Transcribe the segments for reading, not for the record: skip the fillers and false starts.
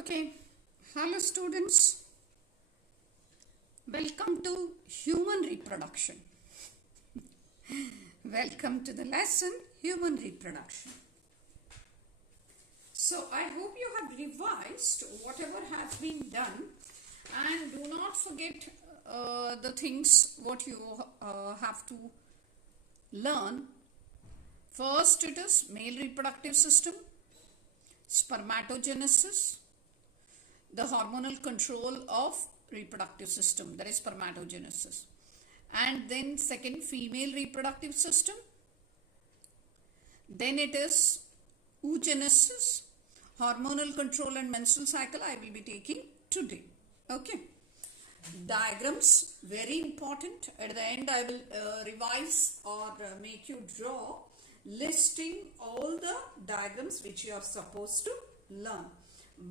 Okay, hello students. Welcome to human reproduction. Welcome to the lesson human reproduction. So I hope you have revised whatever has been done, and do not forget the things what you have to learn. First it is male reproductive system, spermatogenesis, the hormonal control of reproductive system, that is spermatogenesis, and then second female reproductive system, then it is oogenesis, hormonal control and menstrual cycle I will be taking today. Okay, diagrams very important. At the end I will revise or make you draw listing all the diagrams which you are supposed to learn.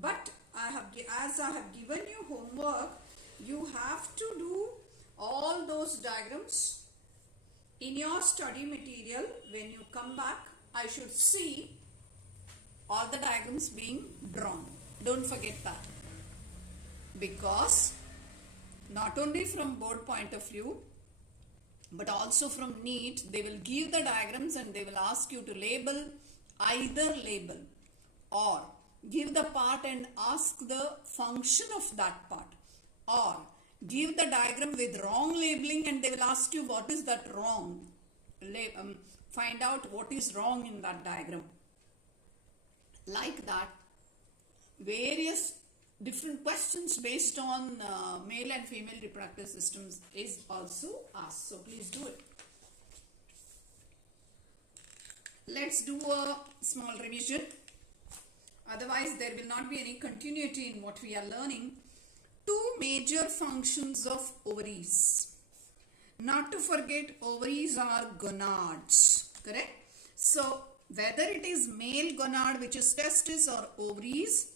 But as I have given you homework, you have to do all those diagrams in your study material. When you come back, I should see all the diagrams being drawn. Don't forget that, because not only from board point of view but also from NEET, they will give the diagrams and they will ask you to label, either label or give the part and ask the function of that part, or give the diagram with wrong labeling and they will ask you what is that wrong. Find out what is wrong in that diagram. Like that, various different questions based on male and female reproductive systems is also asked. So please do it. Let's do a small revision. Otherwise, there will not be any continuity in what we are learning. Two major functions of ovaries. Not to forget, ovaries are gonads, correct? So, whether it is male gonad, which is testis, or ovaries,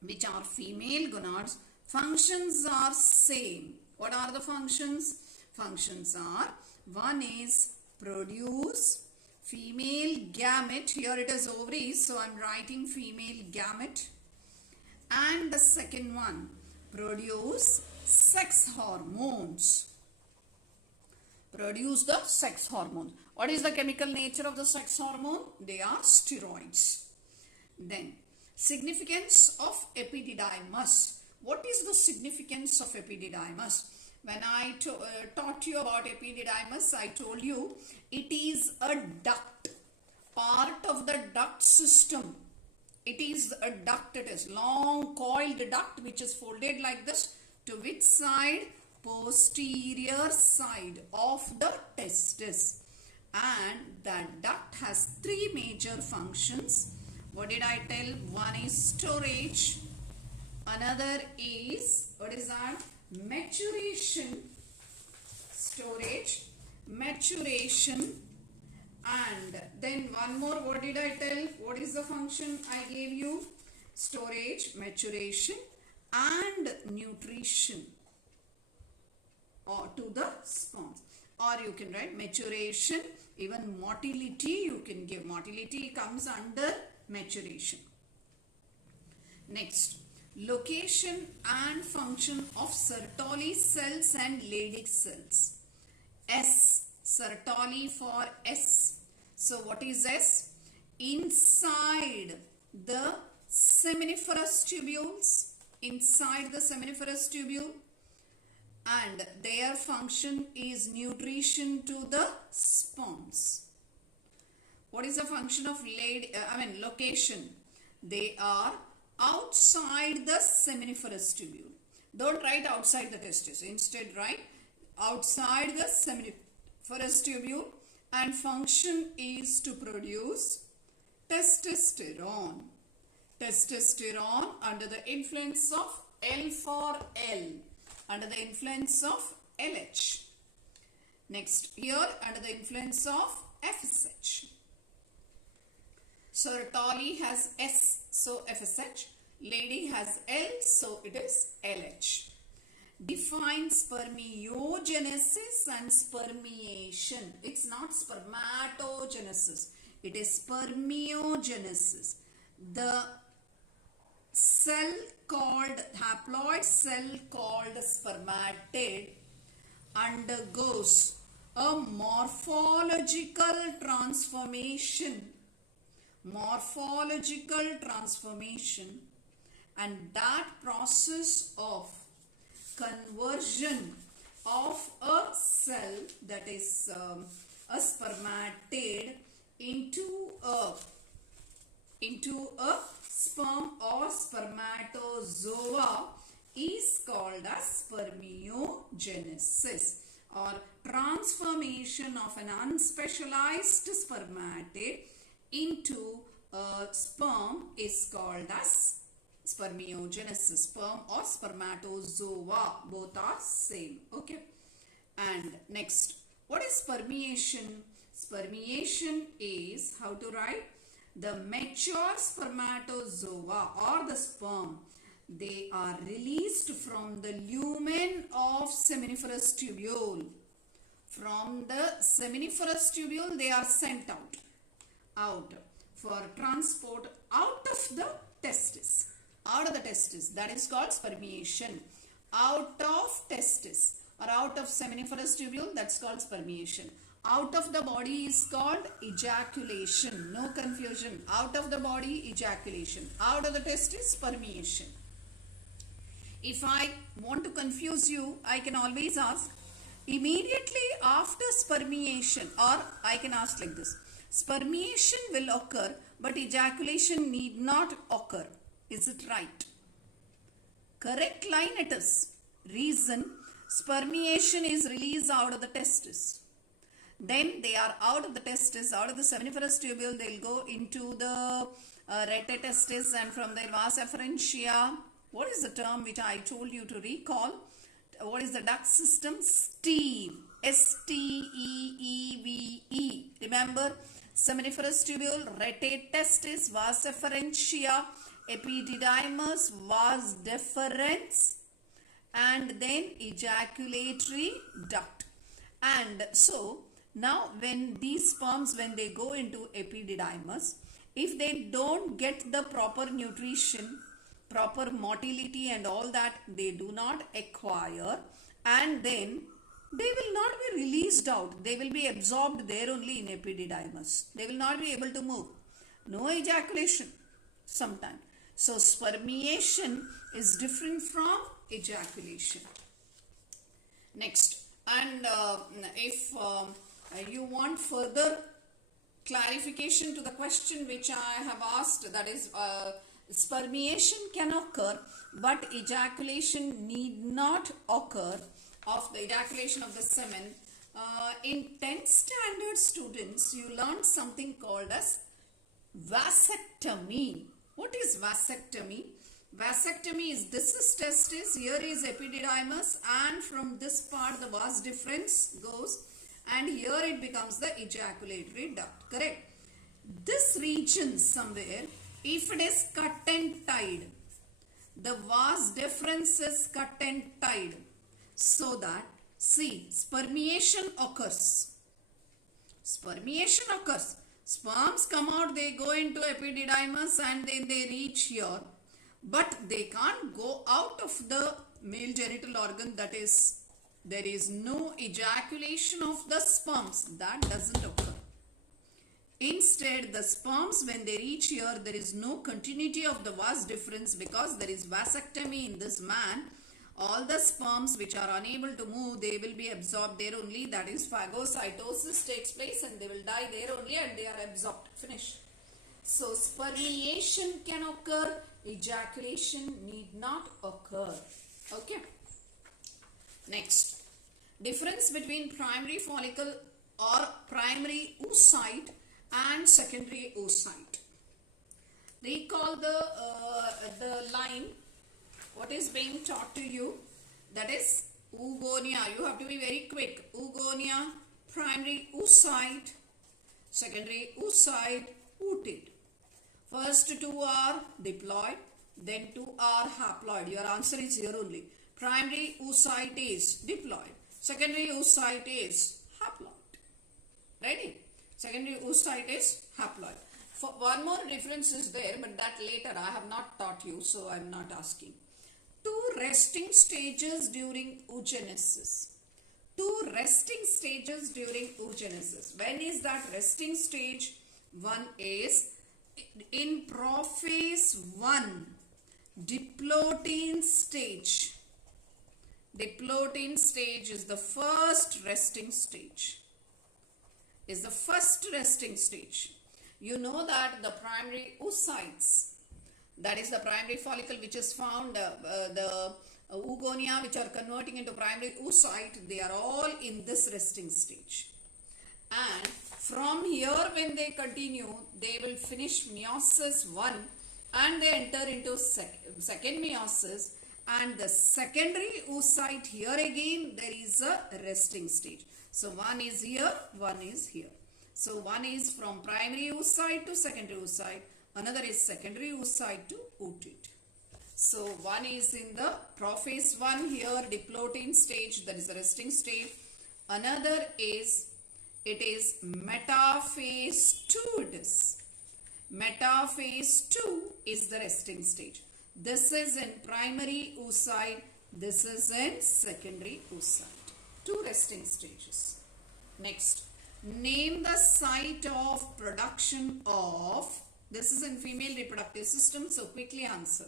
which are female gonads, functions are same. What are the functions? Functions are, one is produce female gamete. Here it is ovaries, so I am writing female gamete. And the second one, produce sex hormones. Produce the sex hormone. What is the chemical nature of the sex hormone? They are steroids. Then, significance of epididymis. What is the significance of epididymis? When I taught you about epididymis, I told you it is a duct, part of the duct system. It is a duct, it is long coiled duct which is folded like this. To which side? Posterior side of the testis. And that duct has three major functions. What did I tell? One is storage. Another is, what is that? Maturation. Storage, maturation. And then one more, what did I tell? What is the function I gave you? Storage, maturation and nutrition, or to the sperms. Or you can write maturation, even motility you can give. Motility comes under maturation. Next, location and function of Sertoli cells and Leydig cells. S, Sertoli for S. So what is S? Inside the seminiferous tubules. Inside the seminiferous tubule. And their function is nutrition to the sperms. What is the function of location? They are outside the seminiferous tubule. Don't write outside the testis. Instead write outside the seminiferous tubule, and function is to produce testosterone. Testosterone under the influence of L for L. Under the influence of LH. Next, here under the influence of FSH. Sertoli has S, so FSH. Leydig has L, so it is LH. Define spermiogenesis and spermiation. It's not spermatogenesis. It is spermiogenesis. The cell called haploid cell called spermatid undergoes a morphological transformation, and that process of conversion of a cell, that is a spermatid, into a sperm or spermatozoa is called as spermiogenesis, or transformation of an unspecialized spermatid into a sperm is called as spermiogenesis. Sperm or spermatozoa, both are same. Okay. And next, what is spermiation? Spermiation is, how to write? The mature spermatozoa or the sperm, they are released from the lumen of seminiferous tubule. From the seminiferous tubule, they are sent out for transport out of the testis. Out of the testis, that is called spermiation. Out of testis or out of seminiferous tubule, that's called spermiation. Out of the body is called ejaculation. No confusion. Out of the body, ejaculation. Out of the testis, spermiation. If I want to confuse you, I can always ask, immediately after spermiation, or I can ask like this, spermiation will occur, but ejaculation need not occur. Is it right? Correct line it is. Reason, spermiation is released out of the testis. Then they are out of the testis, out of the seminiferous tubule, they will go into the rete testis, and from the vas efferentia. What is the term which I told you to recall? What is the duct system? Steve. S-T-E-E-V-E. Remember, seminiferous tubule, rete testis, vas efferentia, epididymis, vas deferens, and then ejaculatory duct. And so, now when these sperms, when they go into epididymis, if they don't get the proper nutrition, proper motility and all that, they do not acquire, and then they will not be released out. They will be absorbed there only in epididymis. They will not be able to move. No ejaculation sometime. So spermiation is different from ejaculation. Next, and if you want further clarification to the question which I have asked, that is spermiation can occur, but ejaculation need not occur of the ejaculation of the semen. In 10th standard students, you learned something called as vasectomy. What is vasectomy? Vasectomy is, this is testis, here is epididymis, and from this part the vas deferens goes, and here it becomes the ejaculatory duct. Correct? This region somewhere, if it is cut and tied, the vas deferens is cut and tied, so that, see, spermiation occurs. Spermiation occurs. Sperms come out, they go into epididymis, and then they reach here. But they can't go out of the male genital organ, that is, there is no ejaculation of the sperms. That doesn't occur. Instead, the sperms, when they reach here, there is no continuity of the vas deferens, because there is vasectomy in this man. All the sperms which are unable to move, they will be absorbed there only. That is, phagocytosis takes place and they will die there only, and they are absorbed. Finish. So, spermiation can occur, ejaculation need not occur. Okay. Next, difference between primary follicle or primary oocyte and secondary oocyte. Recall the line, what is being taught to you, that is oogonia. You have to be very quick. Oogonia, primary oocyte, secondary oocyte, oocyte. First two are diploid, then two are haploid. Your answer is here only. Primary oocyte is diploid. Secondary oocyte is haploid. Ready? Secondary oocyte is haploid. For one more difference is there, but that later I have not taught you, so I am not asking. Two resting stages during oogenesis. Two resting stages during oogenesis. When is that resting stage? One is in prophase 1, diplotin stage. Diplotin stage is the first resting stage. Is the first resting stage. You know that the primary oocytes, that is the primary follicle which is found, the oogonia which are converting into primary oocyte, they are all in this resting stage. And from here when they continue, they will finish meiosis 1 and they enter into second meiosis, and the secondary oocyte, here again there is a resting stage. So one is here, one is here. So one is from primary oocyte to secondary oocyte, another is secondary oocyte to oocyte. So one is in the prophase 1 here, diplotin stage, that is the resting stage. Another is, it is metaphase 2 it is. Metaphase 2 is the resting stage. This is in primary oocyte, this is in secondary oocyte. Two resting stages. Next, name the site of production of, this is in female reproductive system, so quickly answer.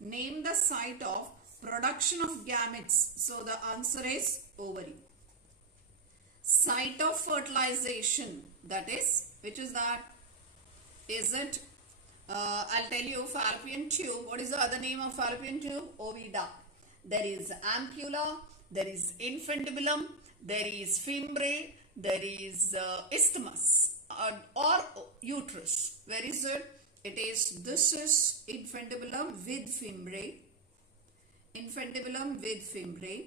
Name the site of production of gametes. So the answer is ovary. Site of fertilization, that is, which is that? Is it, I'll tell you, fallopian tube. What is the other name of fallopian tube? Ovida. There is ampulla, there is infundibulum, there is fimbriae, there is isthmus or uterus. Where is it? It is, this is infundibulum with fimbriae. Infundibulum with fimbriae.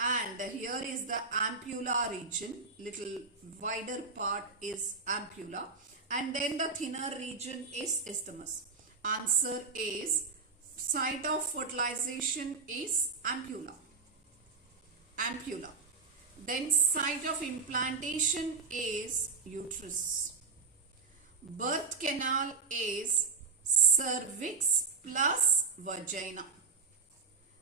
And here is the ampulla region. Little wider part is ampulla. And then the thinner region is isthmus. Answer is, site of fertilization is ampulla. Ampulla. Then site of implantation is uterus. Birth canal is cervix plus vagina.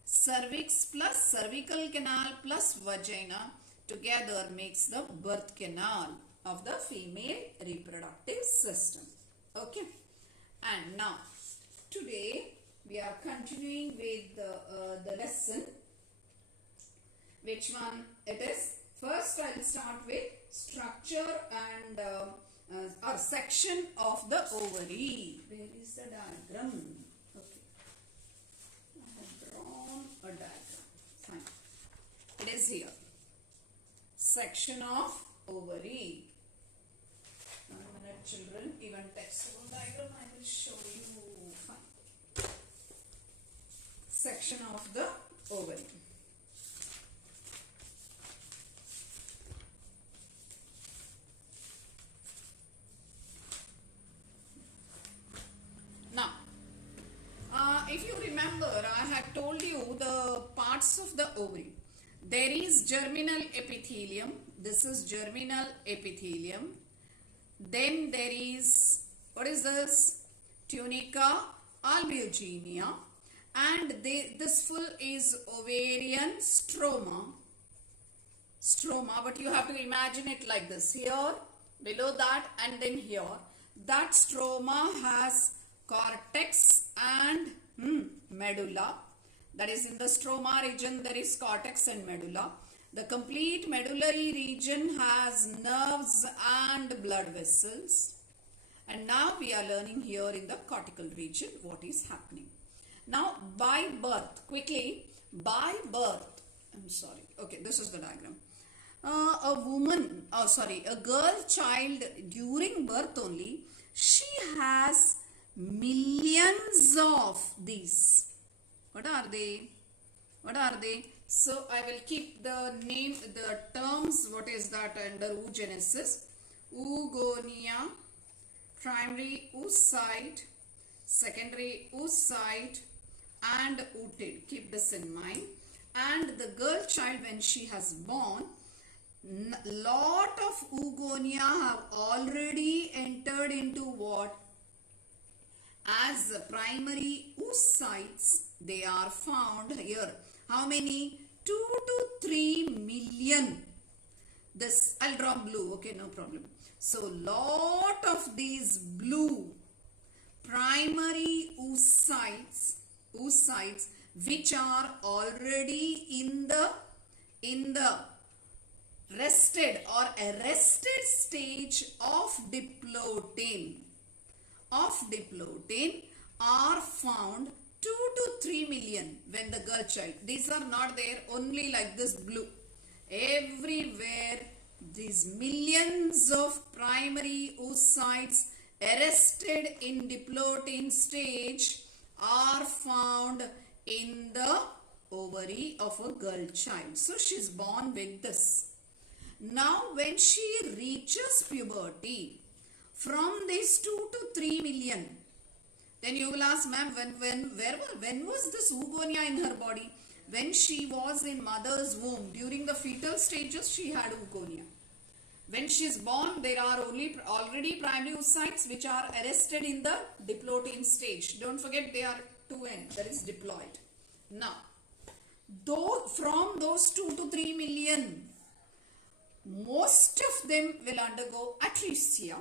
Cervix plus cervical canal plus vagina together makes the birth canal of the female reproductive system. Okay. And now, today we are continuing with the lesson. Which one it is? First I will start with structure and or section of the ovary. Where is the diagram? Okay. I have drawn a diagram. Fine. It is here. Section of ovary. 1 minute children, even textbook diagram I will show you. Fine. Section of the ovary. If you remember, I had told you the parts of the ovary. There is germinal epithelium. This is germinal epithelium. Then there is, what is this? Tunica albuginea. And this full is ovarian stroma. Stroma, but you have to imagine it like this. Here, below that, and then here. That stroma has cortex and medulla. That is, in the stroma region there is cortex and medulla. The complete medullary region has nerves and blood vessels. And now we are learning here in the cortical region what is happening. Now by birth, quickly, by birth, I'm sorry, okay, this is the diagram. A girl child during birth only, she has millions of these. What are they? What are they? So I will keep the name, the terms, what is that under oogenesis. Oogonia, primary oocyte, secondary oocyte and oocyte. Keep this in mind. And the girl child, when she has born, lot of oogonia have already entered into what? as primary oocytes, they are found here. How many? 2 to 3 million. This, I'll draw blue, okay, no problem. So, lot of these blue primary oocytes which are already in the rested or arrested stage of diplotin are found 2 to 3 million when the girl child. These are not there only like this blue. Everywhere these millions of primary oocytes arrested in diplotin stage are found in the ovary of a girl child. So she is born with this. Now when she reaches puberty, from these 2 to 3 million, then you will ask, ma'am, when was this oogonia in her body? When she was in mother's womb, during the fetal stages, she had oogonia. When she is born, there are already primary oocytes which are arrested in the diplotin stage. Don't forget they are 2N, that is diploid. Now, from those 2 to 3 million, most of them will undergo atresia,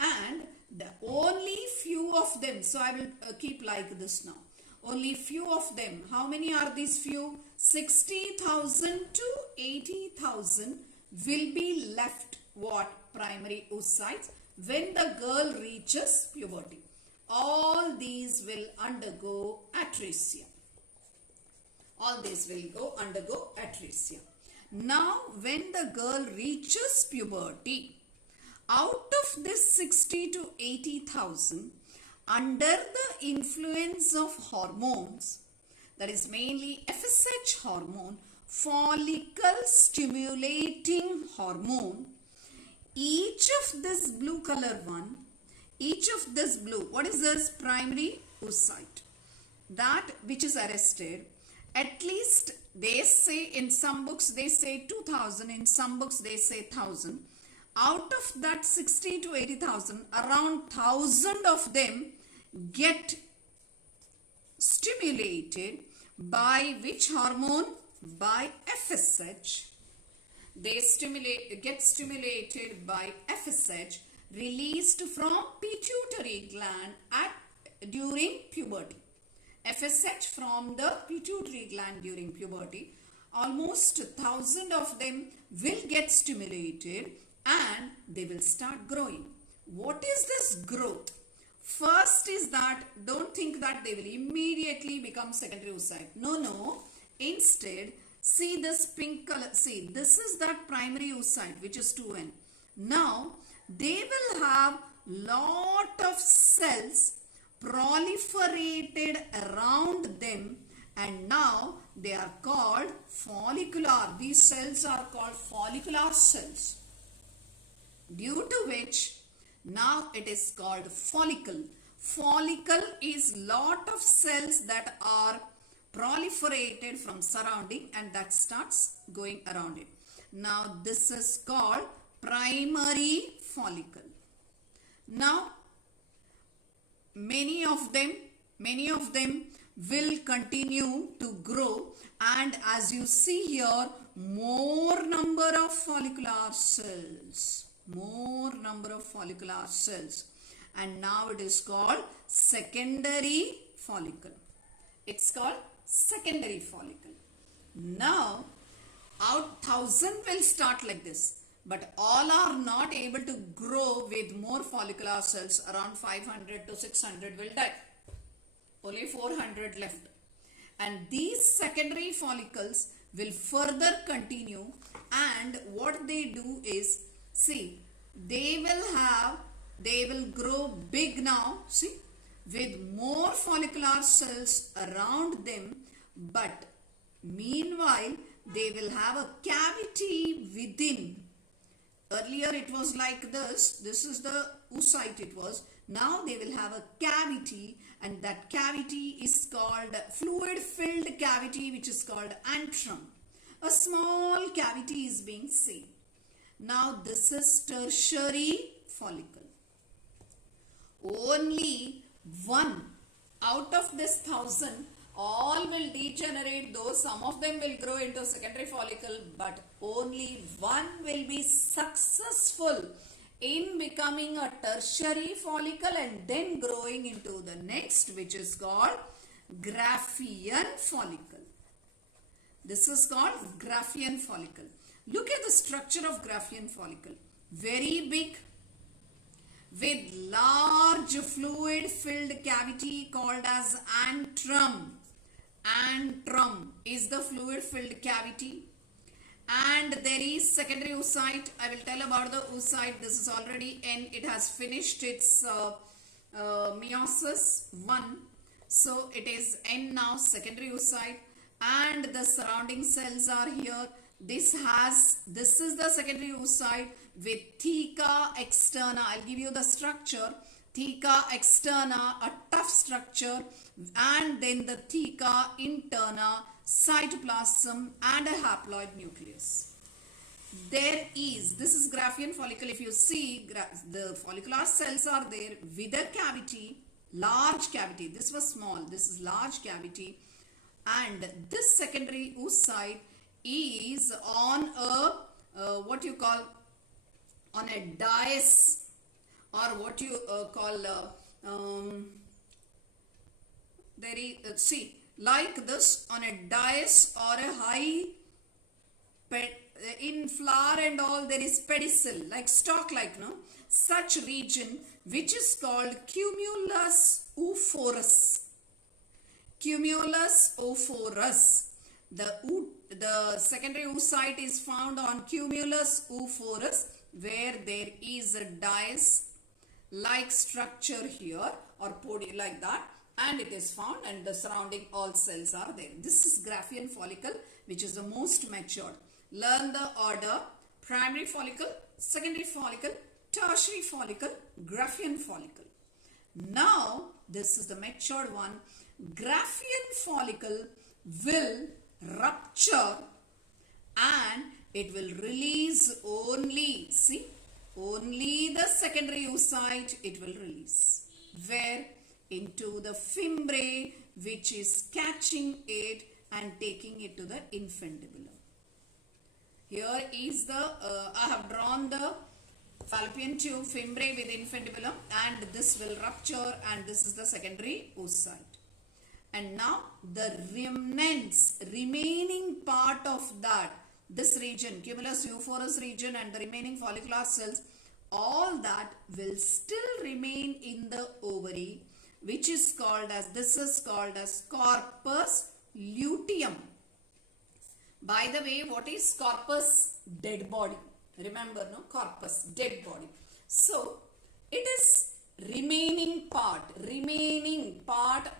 and the only few of them, so I will keep like this now, only few of them, how many are these few? 60,000 to 80,000 will be left what? Primary oocytes when the girl reaches puberty. All these will undergo atresia. All these will undergo atresia. Now when the girl reaches puberty, out of this 60 to 80,000, under the influence of hormones, that is mainly FSH hormone, follicle stimulating hormone, each of this blue color one, each of this blue, what is this? Primary oocyte, that which is arrested, at least they say in some books they say 2,000, in some books they say 1,000. Out of that 60 to 80,000, around 1,000 of them get stimulated by which hormone? By FSH. They get stimulated by FSH released from pituitary gland during puberty. FSH from the pituitary gland during puberty. Almost 1,000 of them will get stimulated and they will start growing. What is this growth? First is that, don't think that they will immediately become secondary oocyte. No. Instead, see this pink color. See, this is that primary oocyte which is 2N. Now, they will have lot of cells proliferated around them, and now they are called follicular. These cells are called follicular cells, due to which now it is called follicle. Follicle is lot of cells that are proliferated from surrounding and that starts going around it. Now this is called primary follicle. Now many of them will continue to grow, and as you see here, more number of follicular cells, and now it is called secondary follicle. It's called secondary follicle. Now, 1,000 will start like this, but all are not able to grow with more follicular cells. Around 500 to 600 will die. Only 400 left. And these secondary follicles will further continue, and what they do is, see, they will grow big now, see, with more follicular cells around them, but meanwhile they will have a cavity within. Earlier it was like this is the oocyte it was. Now they will have a cavity, and that cavity is called fluid filled cavity, which is called antrum. A small cavity is being seen. Now this is tertiary follicle. Only one out of this 1,000, all will degenerate, though some of them will grow into secondary follicle, but only one will be successful in becoming a tertiary follicle and then growing into the next, which is called Graafian follicle. This is called Graafian follicle. Look at the structure of Graafian follicle. Very big, with large fluid filled cavity called as antrum. Antrum is the fluid filled cavity. And there is secondary oocyte. I will tell about the oocyte. This is already N. It has finished its meiosis 1. So it is N now, secondary oocyte. And the surrounding cells are here. This is the secondary oocyte with theca externa. I'll give you the structure. Theca externa, a tough structure, and then the theca interna, cytoplasm, and a haploid nucleus. This is Graafian follicle. If you see, the follicular cells are there with a cavity, large cavity. This was small, this is large cavity. And this secondary oocyte is on a on a dais, or what you call there is see, like this, on a dais or a high in flower and all, there is pedicel, like stalk, like no, such region, which is called cumulus oophorus. Cumulus oophorus. The secondary oocyte is found on cumulus oophorus, where there is a dais like structure here, or podium like that, and it is found, and the surrounding all cells are there. This is Graafian follicle, which is the most matured. Learn the order: primary follicle, secondary follicle, tertiary follicle, Graafian follicle. Now this is the matured one. Graafian follicle will rupture and it will release only, see, only the secondary oocyte it will release. Where? Into the fimbriae, which is catching it and taking it to the infundibulum. Here is the, I have drawn the fallopian tube, fimbriae with infundibulum, and this will rupture, and this is the secondary oocyte. And now the remaining part of that, this region, cumulus oophorus region, and the remaining follicular cells, all that will still remain in the ovary, which is called as, this is called as corpus luteum. By the way, what is corpus? Dead body. Remember, no? Corpus, dead body. So it is remaining part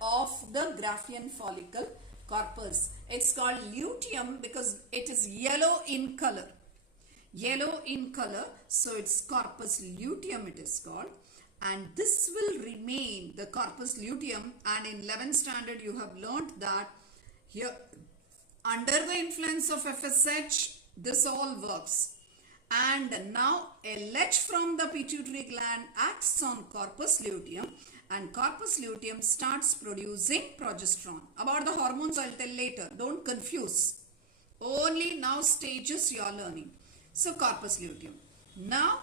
of the Graafian follicle, corpus. It's called luteum because it is yellow in color. Yellow in color, so it's corpus luteum it is called. And this will remain, the corpus luteum, and in 11th standard you have learnt that here, under the influence of FSH, this all works. And now a lech from the pituitary gland acts on corpus luteum, and corpus luteum starts producing progesterone. About the hormones I'll tell later, don't confuse. Only now stages you are learning. So corpus luteum. Now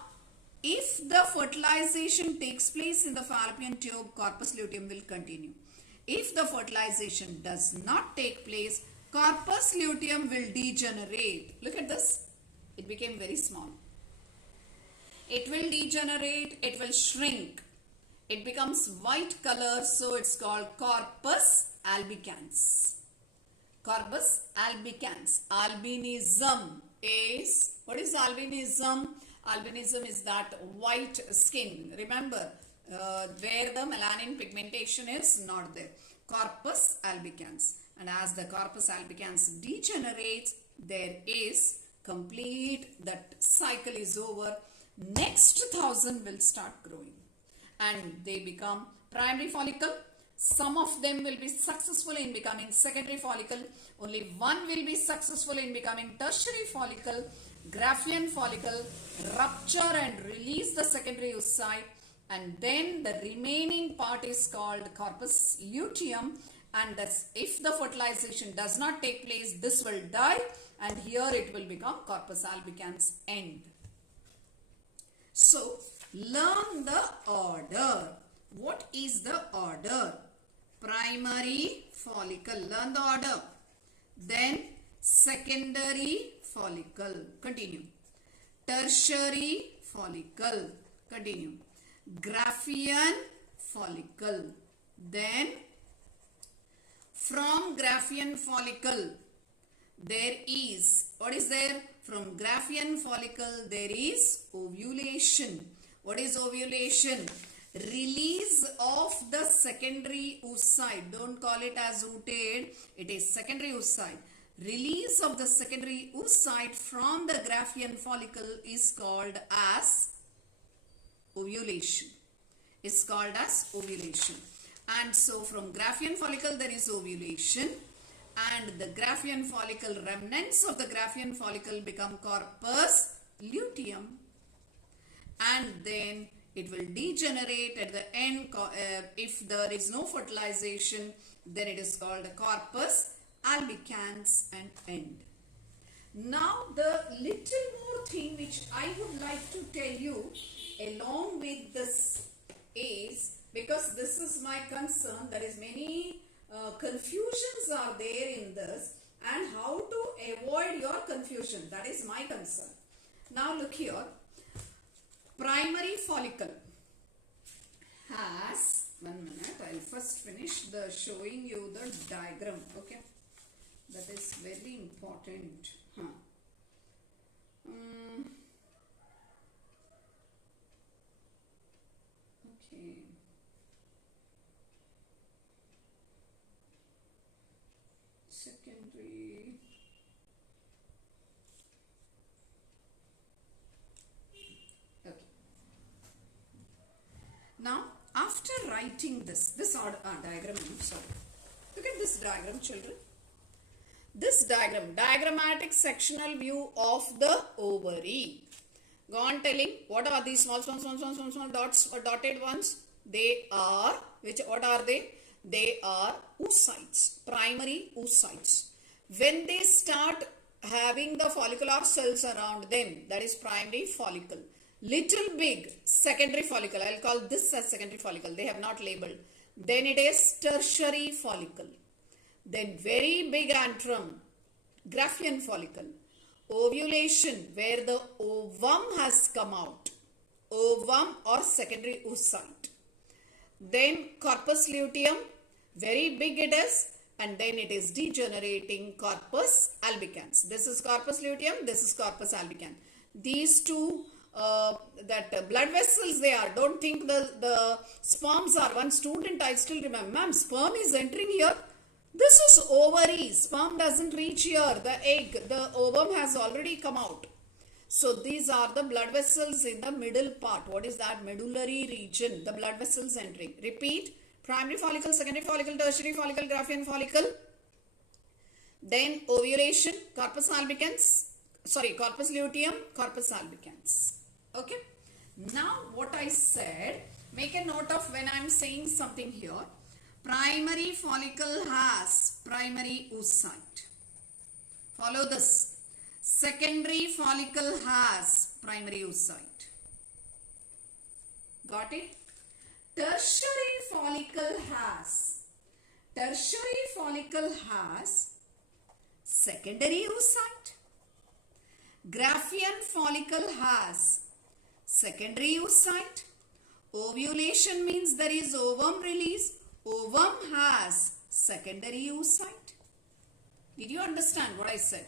if the fertilization takes place in the fallopian tube, corpus luteum will continue. If the fertilization does not take place, corpus luteum will degenerate. Look at this. It became very small. It will degenerate, it will shrink. It becomes white color, so it's called corpus albicans. Corpus albicans. Albinism is, what is albinism? Albinism is that white skin. Remember, where the melanin pigmentation is not there. Corpus albicans. And as the corpus albicans degenerates, there is complete, that cycle is over. Next 1,000 will start growing. And they become primary follicle. Some of them will be successful in becoming secondary follicle. Only one will be successful in becoming tertiary follicle. Graafian follicle, rupture and release the secondary oocyte, and then the remaining part is called corpus luteum, and thus if the fertilization does not take place, this will die, and here it will become corpus albicans end. So learn the order. What is the order? Primary follicle, learn the order. Then secondary follicle, continue. Tertiary follicle, continue. Graphian follicle. Then from Graphian follicle there is, what is there? From Graphian follicle there is ovulation. What is ovulation? Release of the secondary oocyte. Don't call it as rooted, it is secondary oocyte. Release of the secondary oocyte from the Graphian follicle is called as ovulation. Is called as ovulation. And so from Graphian follicle there is ovulation, and the Graphian follicle, remnants of the Graphian follicle become corpus luteum, and then it will degenerate at the end. If there is no fertilization, then it is called a corpus albicans and end. Now the little more thing which I would like to tell you along with this is, because this is my concern, there is many confusions are there in this, and how to avoid your confusion, that is my concern. Now look here, primary follicle has, 1 minute, I'll first finish the showing you the diagram, okay, that is very important. Okay. Secondary. Okay. Now, after writing this diagram, sorry. Look at this diagram, children. This diagram, diagrammatic sectional view of the ovary. Go on telling, what are these small dots or dotted ones? They are, what are they? They are oocytes, primary oocytes. When they start having the follicular cells around them, that is primary follicle. Little big, secondary follicle. I'll call this as secondary follicle. They have not labeled. Then it is tertiary follicle. Then very big antrum, Graphian follicle. Ovulation, where the ovum has come out. Ovum or secondary oocyte. Then corpus luteum, very big it is, and then it is degenerating corpus albicans. This is corpus luteum, this is corpus albicans. These two blood vessels they are. Don't think the sperms are. One student I still remember, ma'am, sperm is entering here. This is ovary. Sperm doesn't reach here. The egg, the ovum has already come out. So these are the blood vessels in the middle part. What is that? Medullary region. The blood vessels entering. Repeat. Primary follicle, secondary follicle, tertiary follicle, Graphian follicle. Then ovulation, corpus albicans. Sorry, corpus luteum, corpus albicans. Okay. Now what I said, make a note of when I am saying something here. Primary follicle has primary oocyte. Follow this. Secondary follicle has primary oocyte. Got it? Tertiary follicle has secondary oocyte. Graphian follicle has secondary oocyte. Ovulation means there is ovum release. Ovum has secondary oocyte. Did you understand what I said?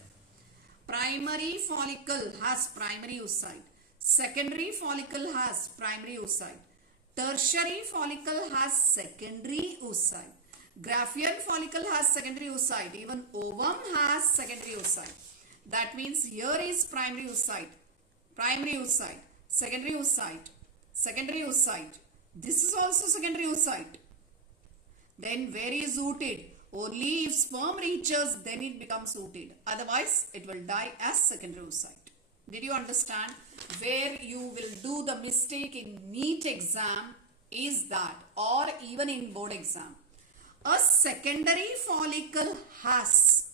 Primary follicle has primary oocyte. Secondary follicle has primary oocyte. Tertiary follicle has secondary oocyte. Graphian follicle has secondary oocyte. Even ovum has secondary oocyte. That means here is primary oocyte, secondary oocyte. This is also secondary oocyte. Then where is ooted? Only if sperm reaches, then it becomes ooted. Otherwise, it will die as secondary oocyte. Did you understand? where you will do the mistake in NEET exam is that, or even in board exam, a secondary follicle has.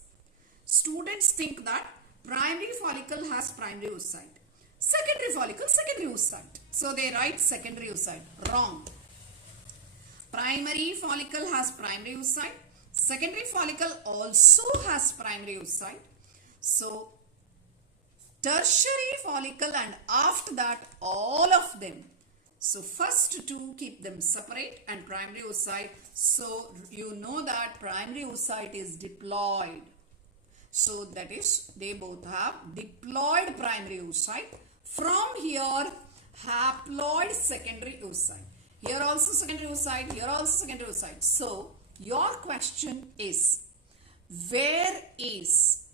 Students think that primary follicle has primary oocyte. Secondary follicle, secondary oocyte. So they write secondary oocyte. Wrong. Primary follicle has primary oocyte. Secondary follicle also has primary oocyte. So tertiary follicle and after that all of them. So first two keep them separate and primary oocyte. So you know that primary oocyte is diploid. So that is they both have diploid primary oocyte. From here haploid secondary oocyte. Here also secondary oocyte, here also secondary oocyte. So your question is, where is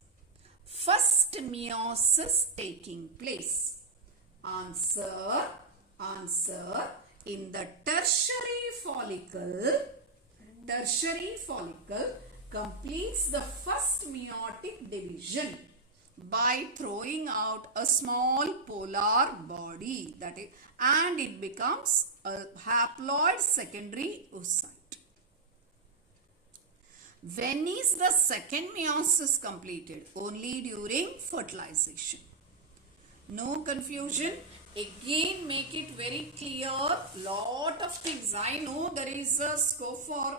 first meiosis taking place? Answer, in the tertiary follicle. Tertiary follicle completes the first meiotic division by throwing out a small polar body, that is, and it becomes a haploid secondary oocyte. When is the second meiosis completed? Only during fertilization. No confusion. Again, make it very clear. Lot of things. I know there is a scope for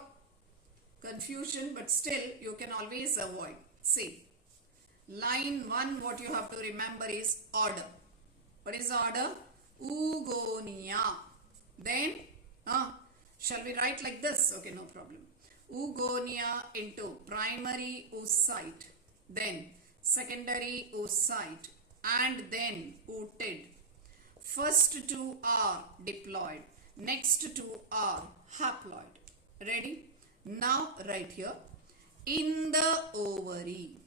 confusion, but still you can always avoid. See, line 1, what you have to remember is order. What is the order? Oogonia. Then, shall we write like this? Okay, no problem. Oogonia into primary oocyte, then secondary oocyte, and then ooted. First two are diploid, next two are haploid. Ready? Now write here, in the ovary.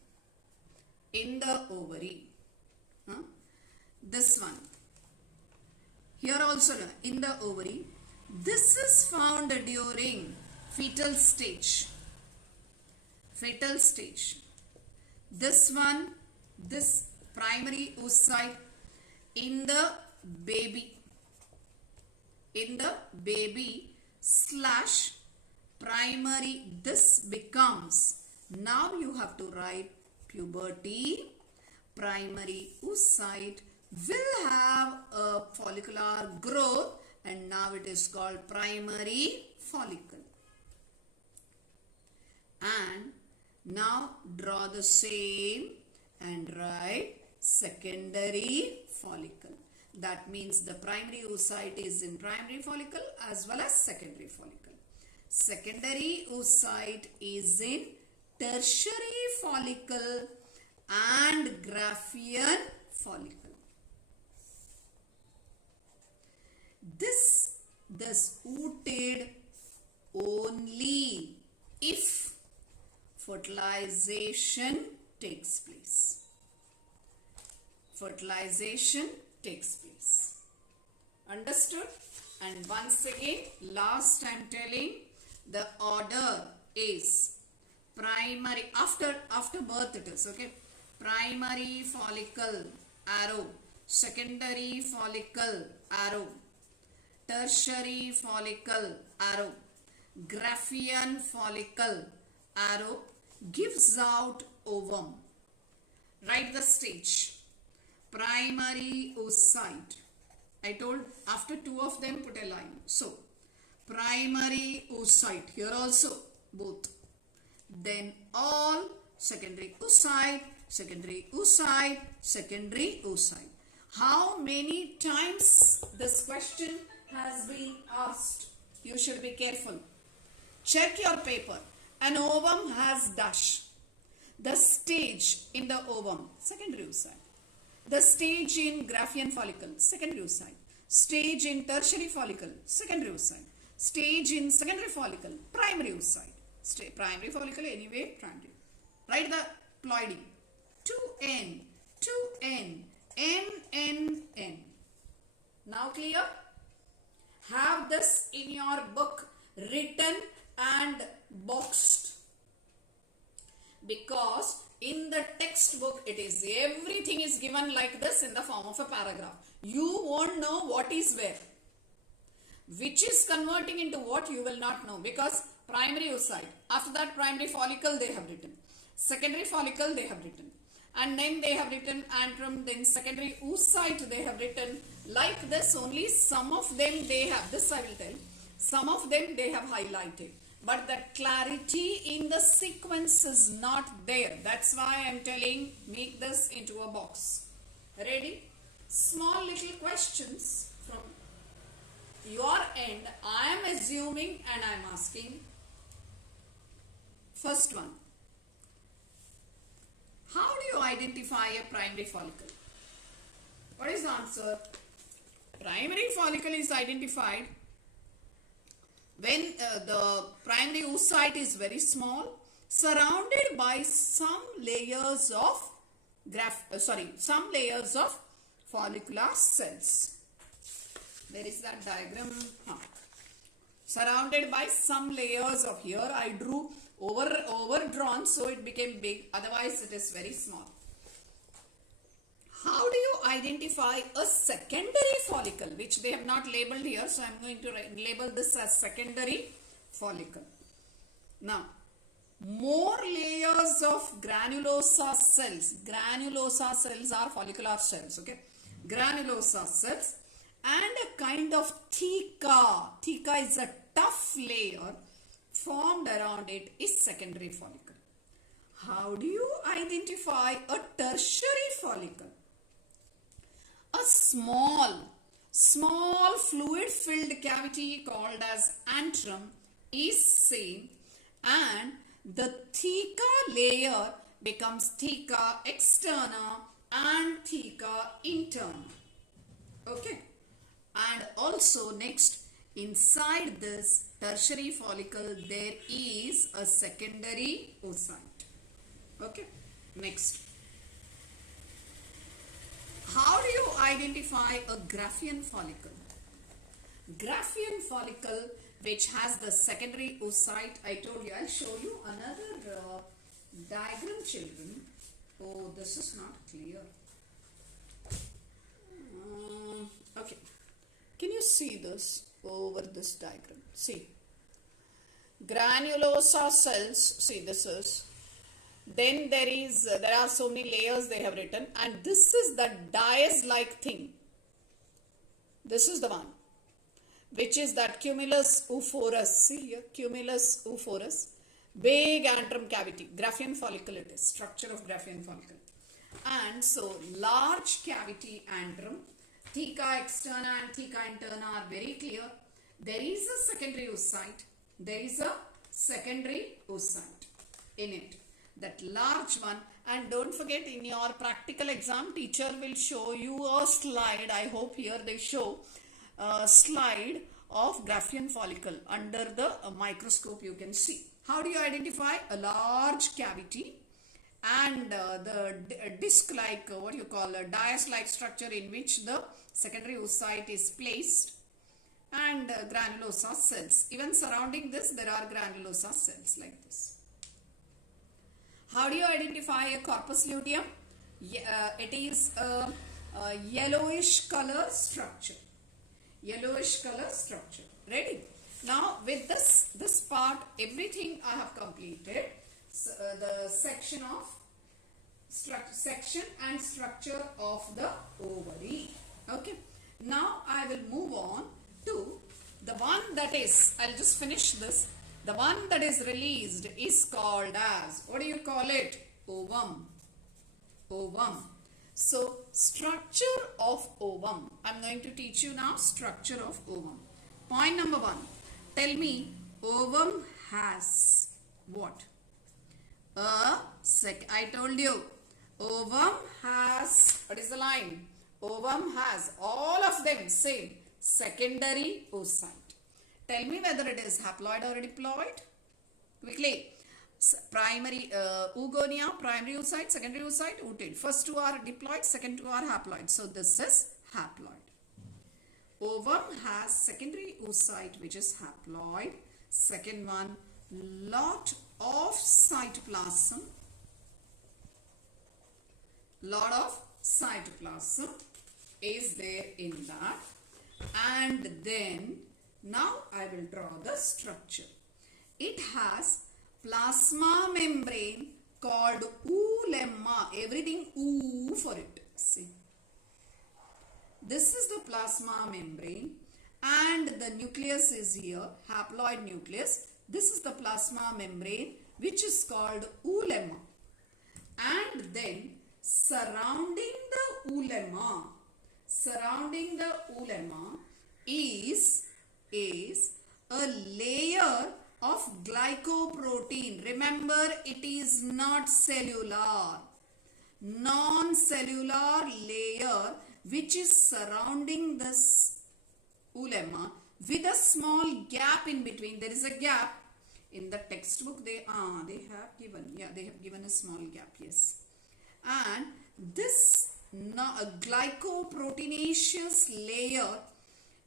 In the ovary. This one. Here also in the ovary. This is found during fetal stage. Fetal stage. This one, this primary oocyte in the baby. In the baby slash primary, this becomes, now you have to write puberty. Primary oocyte will have a follicular growth and now it is called primary follicle. And now draw the same and write secondary follicle. That means the primary oocyte is in primary follicle as well as secondary follicle. Secondary oocyte is in tertiary follicle and Graafian follicle. This ooted only if fertilization takes place. Fertilization takes place. Understood? And once again, last I am telling, the order is primary, after birth it is, okay? Primary follicle, arrow. Secondary follicle, arrow. Tertiary follicle, arrow. Graafian follicle, arrow. Gives out ovum. Write the stage. Primary oocyte. I told after two of them put a line. So, primary oocyte. Here also both. Then all secondary oocyte, secondary oocyte, secondary oocyte. How many times this question has been asked? You should be careful. Check your paper. An ovum has dash. The stage in the ovum, secondary oocyte. The stage in Graafian follicle, secondary oocyte. Stage in tertiary follicle, secondary oocyte. Stage in secondary follicle, primary oocyte. Primary follicle anyway, primary. Write the ploidy. 2n, 2n, n. Now clear? Have this in your book written and boxed. because in the textbook everything is given like this in the form of a paragraph. You won't know what is where. Which is converting into what you will not know, because primary oocyte, after that primary follicle they have written, secondary follicle they have written, and then they have written antrum, then secondary oocyte they have written like this. Only some of them they have, this I will tell, some of them they have highlighted, but the clarity in the sequence is not there. That's why I am telling, make this into a box. Ready? Small little questions from your end. I am assuming and I am asking. First one. How do you identify a primary follicle? What is the answer? Primary follicle is identified when the primary oocyte is very small, surrounded by some layers of follicular cells. There is that diagram. Surrounded by some layers of, here I drew overdrawn, so it became big, otherwise it is very small. How do you identify a secondary follicle, which they have not labeled here, so I am going to label this as secondary follicle. Now, more layers of granulosa cells. Granulosa cells are follicular cells, okay? Granulosa cells and a kind of theca. Theca is a tough layer formed around it is secondary follicle. How do you identify a tertiary follicle? A small fluid-filled cavity called as antrum is seen, and the theca layer becomes theca externa and theca interna. Okay. And also next, inside this tertiary follicle there is a secondary oocyte. Okay. Next. How do you identify a Graafian follicle? Graafian follicle, which has the secondary oocyte, I told you, I'll show you another diagram, children. Oh, this is not clear. Okay. Can you see this over this diagram? See. Granulosa cells, see this is. Then there are so many layers they have written, and this is the dais-like thing. This is the one, which is that cumulus oophorus. See here, cumulus oophorus, big antrum cavity, Graafian follicle it is, structure of Graafian follicle. And so large cavity antrum, theca externa and theca interna are very clear. There is a secondary oocyte. There is a secondary oocyte in it. That large one, and don't forget, in your practical exam teacher will show you a slide. I hope here they show a slide of Graafian follicle. Under the microscope you can see. How do you identify a large cavity and the disc like what you call a dais-like structure in which the secondary oocyte is placed, and granulosa cells. Even surrounding this there are granulosa cells like this. How do you identify a corpus luteum? It is a yellowish color structure. Yellowish color structure. Ready? Now with this part, everything I have completed. So, the section and structure of the ovary. Okay. Now I will move on to the one that is, I'll just finish this. The one that is released is called as, what do you call it? Ovum. Ovum. So, structure of ovum. I'm going to teach you now structure of ovum. Point number 1. Tell me, ovum has what? I told you, ovum has, what is the line? Ovum has, all of them same, secondary oocyte. Tell me whether it is haploid or diploid. Quickly. Primary oogonia, primary oocyte, secondary oocyte, oocyte. First two are diploid, second two are haploid. So this is haploid. Ovum has secondary oocyte which is haploid. Second one, lot of cytoplasm. Lot of cytoplasm is there in that. And then now I will draw the structure. It has plasma membrane called oolemma. Everything oo for it. See. This is the plasma membrane and the nucleus is here, haploid nucleus. This is the plasma membrane which is called oolemma. And then surrounding the oolemma is a layer of glycoprotein. Remember, it is not cellular. Non-cellular layer which is surrounding this oolemma with a small gap in between. There is a gap. In the textbook they have given a small gap, yes. And this glycoproteinaceous layer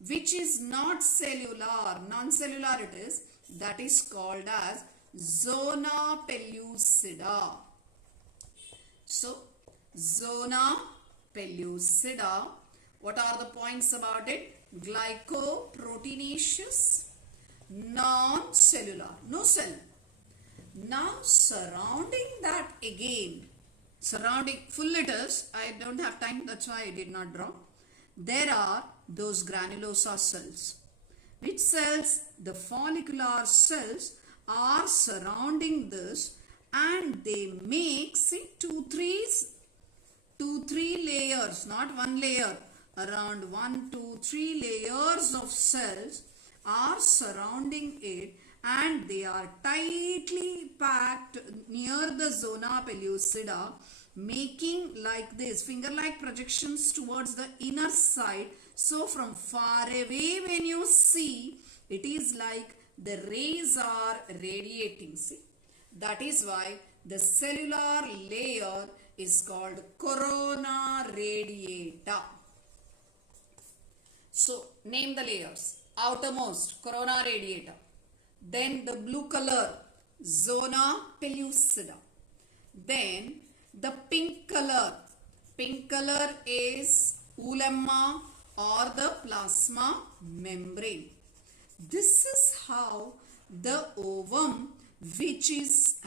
which is not cellular, non-cellular it is, that is called as zona pellucida. So, zona pellucida, what are the points about it? Glycoproteinaceous, non-cellular, no cell. Now surrounding that again, surrounding full letters, I don't have time, that's why I did not draw. There are those granulosa cells. Which cells? The follicular cells are surrounding this, and they make, see, two, three layers, not one layer. Around 1, 2, 3 layers of cells are surrounding it, and they are tightly packed near the zona pellucida, making like this finger-like projections towards the inner side. So from far away when you see, it is like the rays are radiating. See, that is why the cellular layer is called corona radiata. So name the layers. Outermost, corona radiata. Then the blue color, zona pellucida. Then the pink color is oolemma or the plasma membrane. This is how the ovum, which is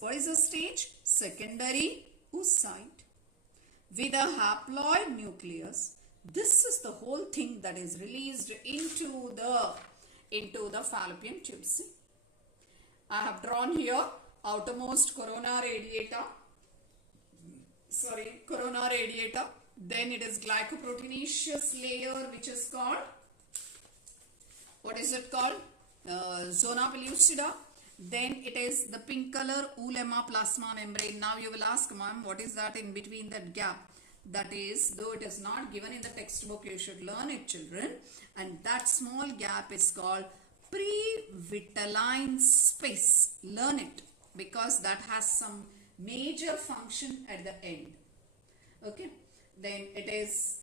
what is the stage? Secondary oocyte with a haploid nucleus. This is the whole thing that is released into the fallopian tube. See? I have drawn here outermost corona radiata. Then it is glycoproteinaceous layer, which is called, what is it called? Zona pellucida. Then it is the pink color oolemma plasma membrane. Now you will ask, ma'am, what is that in between that gap? That is, though it is not given in the textbook, you should learn it, children. And that small gap is called pre-vitelline space. Learn it, because that has some major function at the end. Okay. Then it is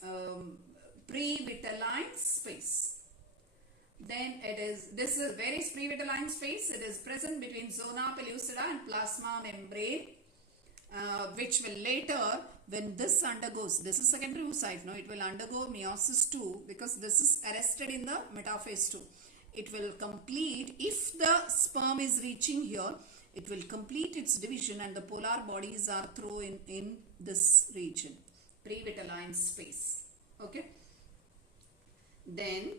pre-vitelline space. Then it is, this is where is pre-vitelline space? It is present between zona pellucida and plasma membrane, which will later, when this undergoes, this is secondary oocyte, no, it will undergo meiosis 2, because this is arrested in the metaphase 2. It will complete, if the sperm is reaching here, it will complete its division and the polar bodies are thrown in this region, pre-vitelline space. Okay. Then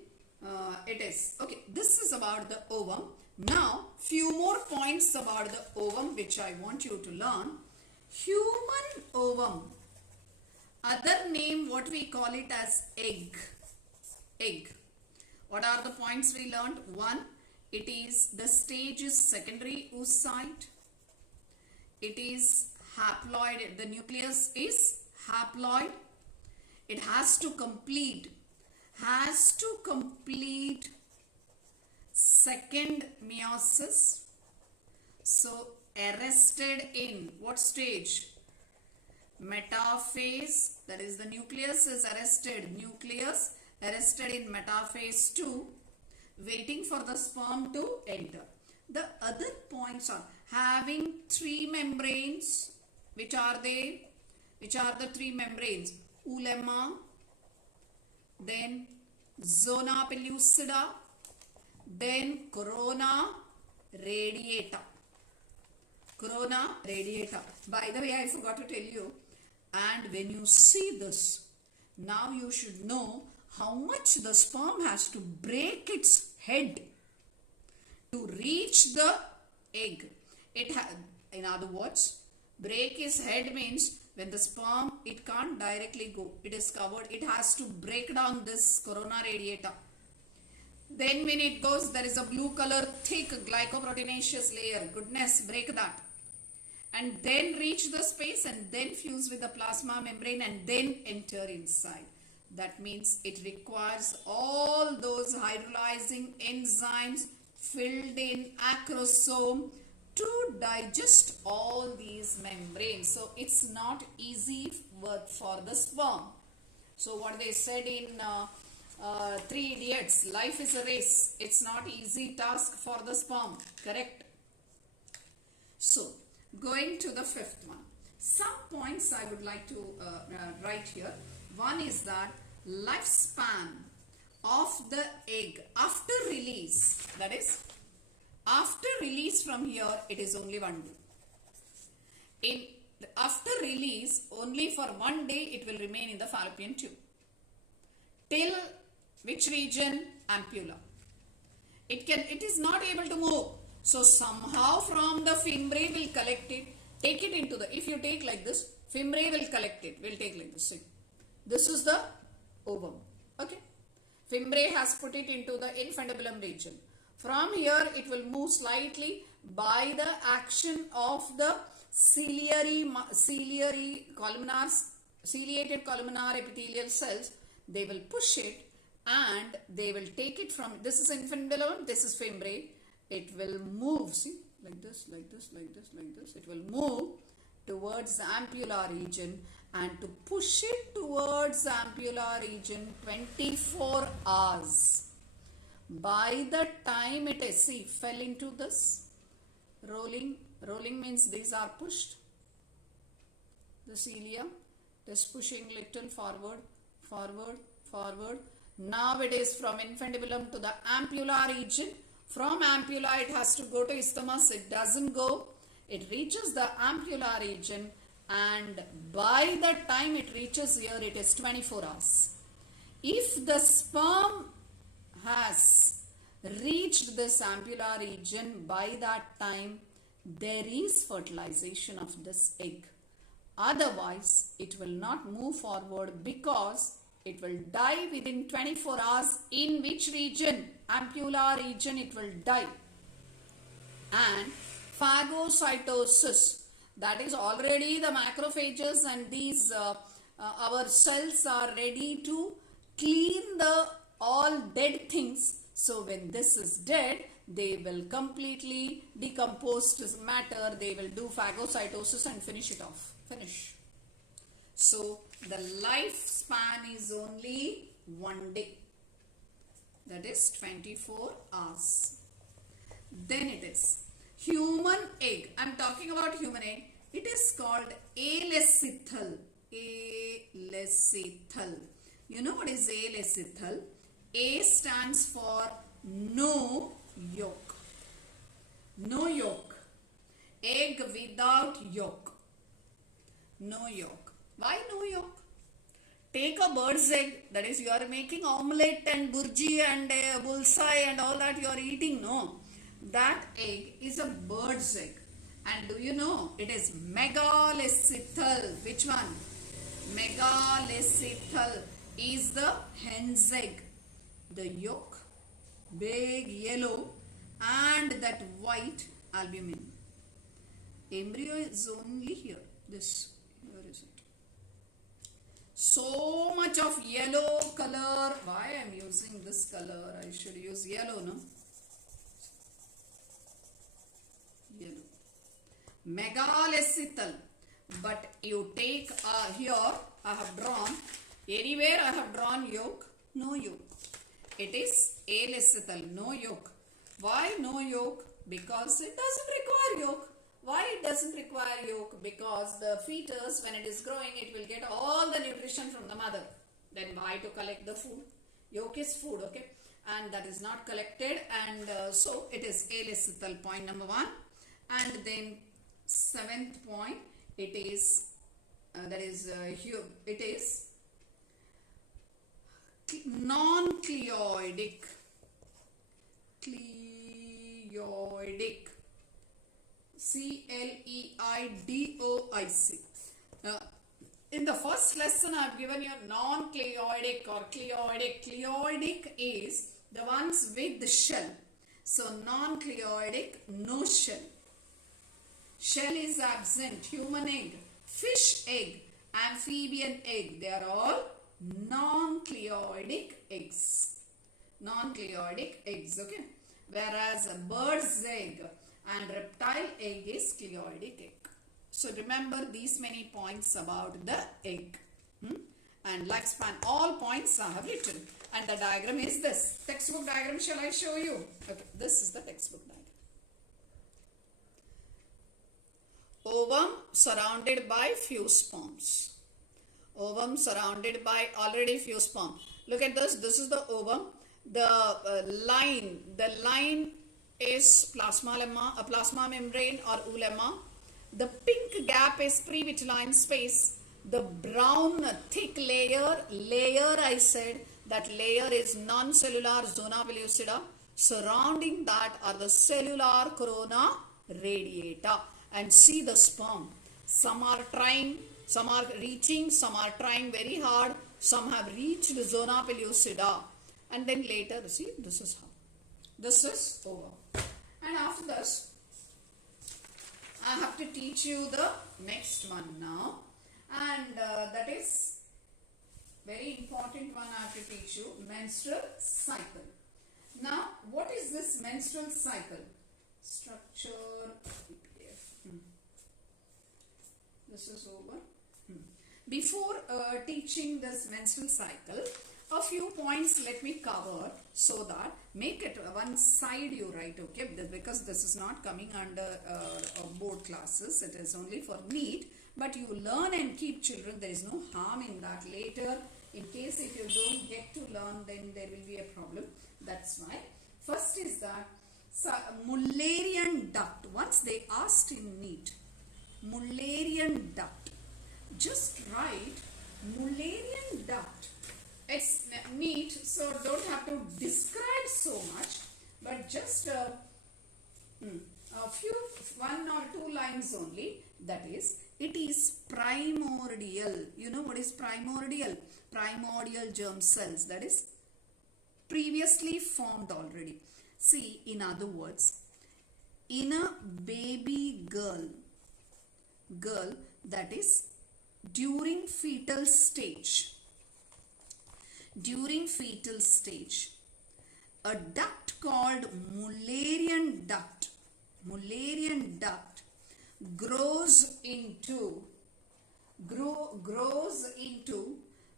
it is, okay, this is about the ovum. Now, few more points about the ovum which I want you to learn. Human ovum, other name what we call it as egg. Egg. What are the points we learned? 1. It is, the stage is secondary oocyte. It is haploid. The nucleus is haploid. It has to complete second meiosis. So arrested in what stage? Metaphase. That is, the nucleus is arrested. Nucleus arrested in metaphase 2, waiting for the sperm to enter. The other points are having 3 membranes. Which are they? which are the three membranes? Ulemma, then zona pellucida, then corona radiata. Corona radiata. By the way, I forgot to tell you, and when you see this, now you should know how much the sperm has to break its head to reach the egg. In other words, break its head means when the sperm, it can't directly go. It is covered. It has to break down this corona radiata. Then when it goes, there is a blue color thick glycoproteinaceous layer. Goodness, break that. And then reach the space and then fuse with the plasma membrane and then enter inside. That means it requires all those hydrolyzing enzymes filled in acrosome to digest all these membranes. So it's not easy work for the sperm. So what they said in Three Idiots, life is a race. It's not easy task for the sperm. Correct? So going to the fifth one. Some points I would like to write here. One is that lifespan of the egg after release, that is after release from here, it is only 1 day. After release, only for 1 day it will remain in the fallopian tube. Till which region? Ampulla. It is not able to move. So somehow from the fimbriae will collect it, take it into the, if you take like this, fimbriae will collect it, will take like this. See, this is the ovum. Okay. Fimbriae has put it into the infundibulum region. From here it will move slightly by the action of the ciliated columnar epithelial cells. They will push it and they will take it from, this is infundibulum, this is fimbriae. It will move, see, like this, like this, like this, like this. It will move towards the ampulla region, and to push it towards the ampulla region 24 hours. By the time it is, see, fell into this, rolling means these are pushed. The cilia, it is pushing little forward, forward, forward. Now it is from infundibulum to the ampulla region. From ampulla it has to go to isthmus. It doesn't go. It reaches the ampulla region, and by the time it reaches here, it is 24 hours. If the sperm has reached this ampulla region, by that time there is fertilization of this egg. Otherwise, it will not move forward because it will die within 24 hours. In which region? Ampulla region it will die. And phagocytosis, that is already the macrophages and these our cells are ready to clean the all dead things. So when this is dead, they will completely decompose this matter. They will do phagocytosis and finish it off. Finish. So the lifespan is only 1 day. That is 24 hours. Then it is human egg. I am talking about human egg. It is called alecithal. Alecithal. You know what is alecithal? A stands for no yolk. No yolk. Egg without yolk. No yolk. Why no yolk? Take a bird's egg, that is you are making omelette and burji and bullseye and all that you are eating, no. That egg is a bird's egg. And do you know, it is megalecithal. Which one? Megalecithal is the hen's egg. The yolk, big yellow, and that white albumin. Embryo is only here. This, where is it? So much of yellow color. Why I am using this color? I should use yellow, no? Yellow. Megalecithal. But you take here, I have drawn. Anywhere I have drawn yolk, no yolk. It is alecithal, no yolk. Why no yolk? Because it doesn't require yolk. Why it doesn't require yolk? Because the fetus, when it is growing, it will get all the nutrition from the mother. Then why to collect the food? Yolk is food, okay? And that is not collected, and so it is alecithal, point number 1. And then 7th point, it is it is non-cleoidic. Cleoidic. C-L-E-I-D-O-I-C. In the first lesson, I have given you non-cleoidic or cleoidic. Cleoidic is the ones with the shell. So non-cleoidic, no shell. Shell is absent. Human egg, fish egg, amphibian egg, they are all non-cleoidic eggs. Non-cleoidic eggs, okay? Whereas a bird's egg and reptile egg is cleoidic egg. So remember these many points about the egg. And lifespan, all points I have written. And the diagram is this. Textbook diagram shall I show you? Okay, this is the textbook diagram. Ovum surrounded by few sperms. Ovum surrounded by already few sperm. Look at this. This is the ovum. The line is plasma membrane or ulemma. The pink gap is pre-vitelline space. The brown thick layer I said, that layer is non-cellular zona pellucida. Surrounding that are the cellular corona radiata. And see the sperm. Some are trying, some are reaching, some are trying very hard. Some have reached the zona pellucida. And then later, see, this is how. This is over. And after this, I have to teach you the next one now. And that is very important one I have to teach you. Menstrual cycle. Now, what is this menstrual cycle? Structure. This is over. Before teaching this menstrual cycle, a few points let me cover so that make it one side you write, okay? Because this is not coming under board classes. It is only for NEET. But you learn and keep children. There is no harm in that. Later, in case if you don't get to learn, then there will be a problem. That's why. First is that Mullerian duct. Once they asked in NEET, Mullerian duct. Just write Mullerian duct. It's neat, so don't have to describe so much, but just a few, 1 or 2 lines only. That is, it is primordial. You know what is primordial? Primordial germ cells. That is previously formed already. See, in other words, in a baby girl that is during fetal stage, a duct called Mullerian duct grows into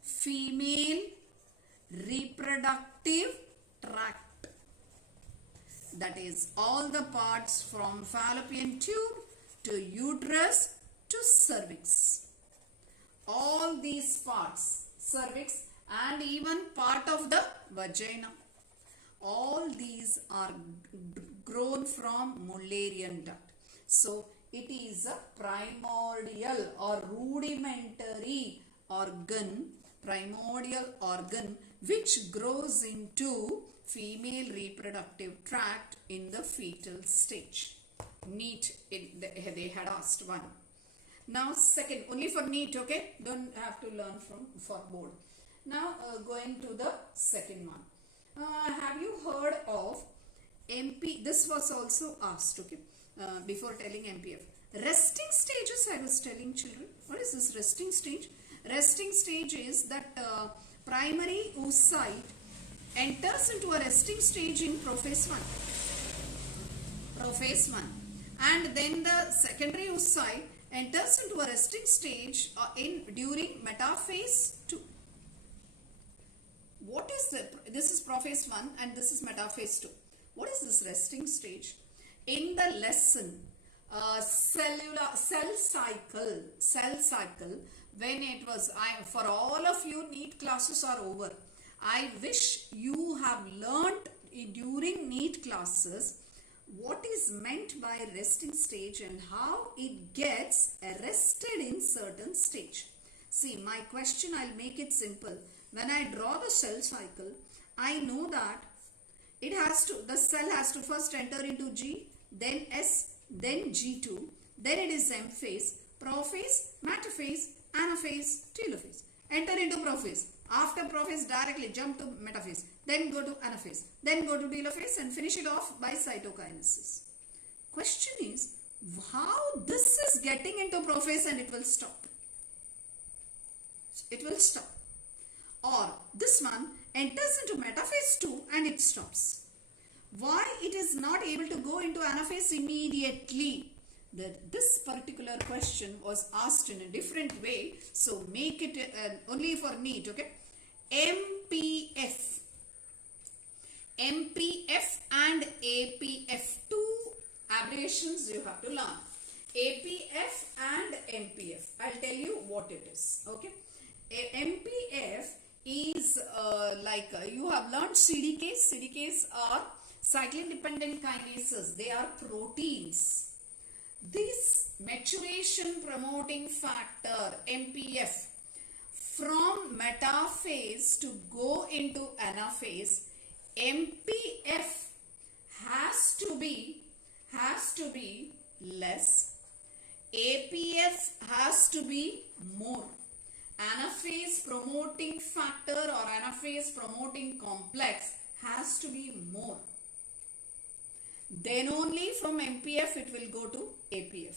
female reproductive tract. That is all the parts from fallopian tube to uterus to cervix. All these parts, cervix and even part of the vagina, all these are grown from Mullerian duct. So it is a primordial or rudimentary organ, which grows into female reproductive tract in the fetal stage. NEET, they had asked one. Now second, only for NEET, okay? Don't have to learn for board. Now going to the second one. Have you heard of MP? This was also asked, okay? Before telling MPF. Resting stages, I was telling children. What is this resting stage? Resting stage is that primary oocyte enters into a resting stage in prophase 1. And then the secondary oocyte enters into a resting stage during metaphase 2. What is this is prophase 1 and this is metaphase 2. What is this resting stage? In the lesson, cell cycle. When it was, for all of you, NEET classes are over. I wish you have learnt during NEET classes what is meant by resting stage and how it gets arrested in certain stage. See, my question, I'll make it simple. When I draw the cell cycle, I know that the cell has to first enter into G, then S, then G2, then it is M phase, prophase, metaphase, anaphase, telophase. Enter into prophase. After prophase, directly jump to metaphase, then go to anaphase, then go to telophase and finish it off by cytokinesis. Question is, how this is getting into prophase and it will stop? It will stop. Or this one enters into metaphase 2 and it stops. Why it is not able to go into anaphase immediately? This particular question was asked in a different way, so make it only for NEET, okay? MPF and APF, two abbreviations you have to learn. APF and MPF. I'll tell you what it is, okay? MPF is you have learned CDKs. CDKs are cyclin dependent kinases. They are proteins. This maturation promoting factor MPF from metaphase to go into anaphase, MPF has to be less, APF has to be more. Anaphase promoting factor or anaphase promoting complex has to be more. Then only from MPF it will go to APF.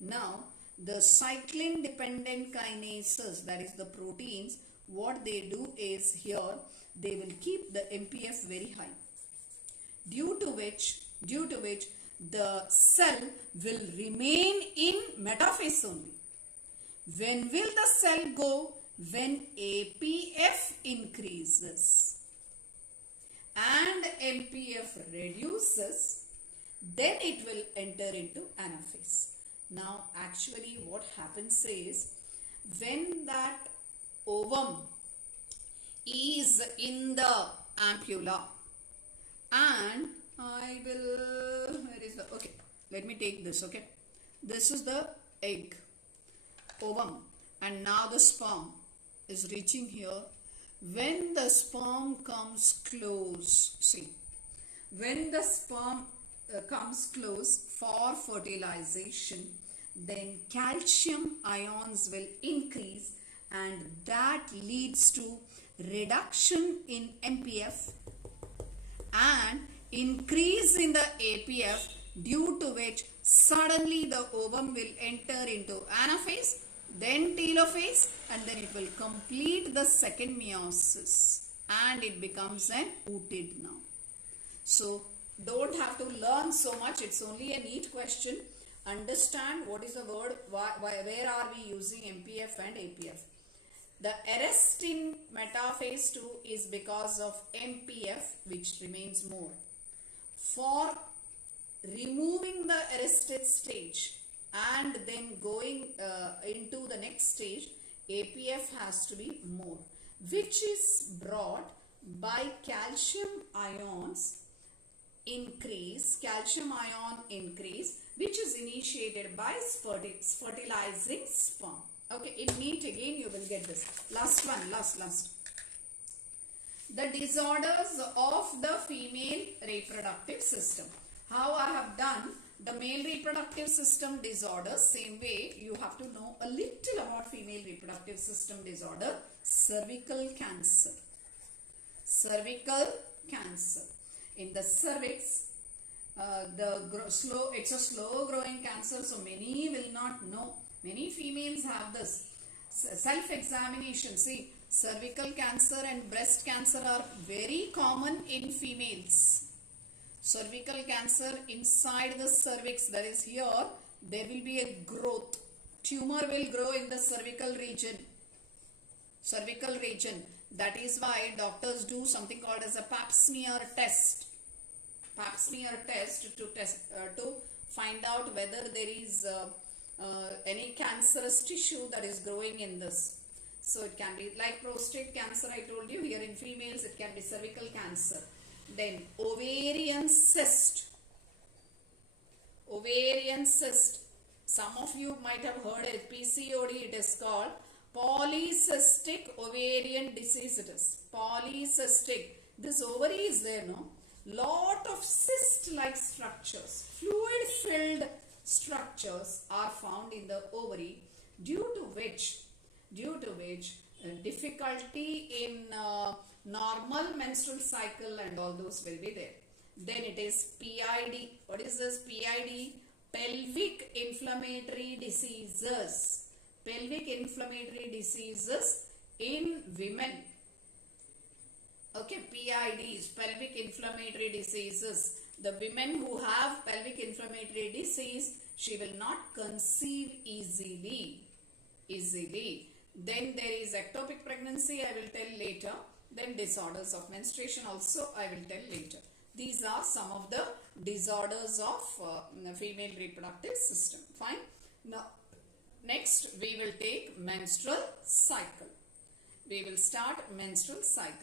Now, the cyclin dependent kinases, that is the proteins, what they do is here, they will keep the MPF very high. Due to which the cell will remain in metaphase only. When will the cell go? When APF increases and MPF reduces, then it will enter into anaphase. Now actually what happens is, when that ovum is in the ampulla, and let me take this, okay. This is the egg, ovum, and now the sperm is reaching here. When the sperm comes close, see, when the sperm comes close for fertilization, then calcium ions will increase and that leads to reduction in MPF and increase in the APF, due to which suddenly the ovum will enter into anaphase, then telophase, and then it will complete the second meiosis and it becomes an ootid now. So don't have to learn so much, it's only a NEET question. Understand what is the word, where are we using MPF and APF. The arrest in metaphase 2 is because of MPF, which remains more. For removing the arrested stage and then going into the next stage, APF has to be more, which is brought by calcium ion increase, which is initiated by fertilizing sperm. Okay, in NEET again you will get this. Last one, last. The disorders of the female reproductive system. How I have done the male reproductive system disorders, same way you have to know a little about female reproductive system disorder. Cervical cancer. In the cervix, it's a slow growing cancer, so many will not know. Many females have this. Self-examination, see, cervical cancer and breast cancer are very common in females. Cervical cancer inside the cervix, that is here, there will be a growth. Tumor will grow in the cervical region. That is why doctors do something called as a pap smear test. To find out whether there is any cancerous tissue that is growing in this. So it can be like prostate cancer, I told you. Here in females it can be cervical cancer. Then ovarian cyst. Ovarian cyst. Some of you might have heard it. PCOD it is called. Polycystic ovarian disease it is. Polycystic. This ovary is there, no? Lot of cyst-like structures, fluid-filled structures are found in the ovary, due to which difficulty in normal menstrual cycle and all those will be there. Then it is PID. What is this PID? Pelvic inflammatory diseases. Pelvic inflammatory diseases in women. Okay, PIDs, pelvic inflammatory diseases. The women who have pelvic inflammatory disease, she will not conceive easily. Then there is ectopic pregnancy, I will tell later. Then disorders of menstruation also, I will tell later. These are some of the disorders of female reproductive system. Fine. Now, next we will take menstrual cycle. We will start menstrual cycle.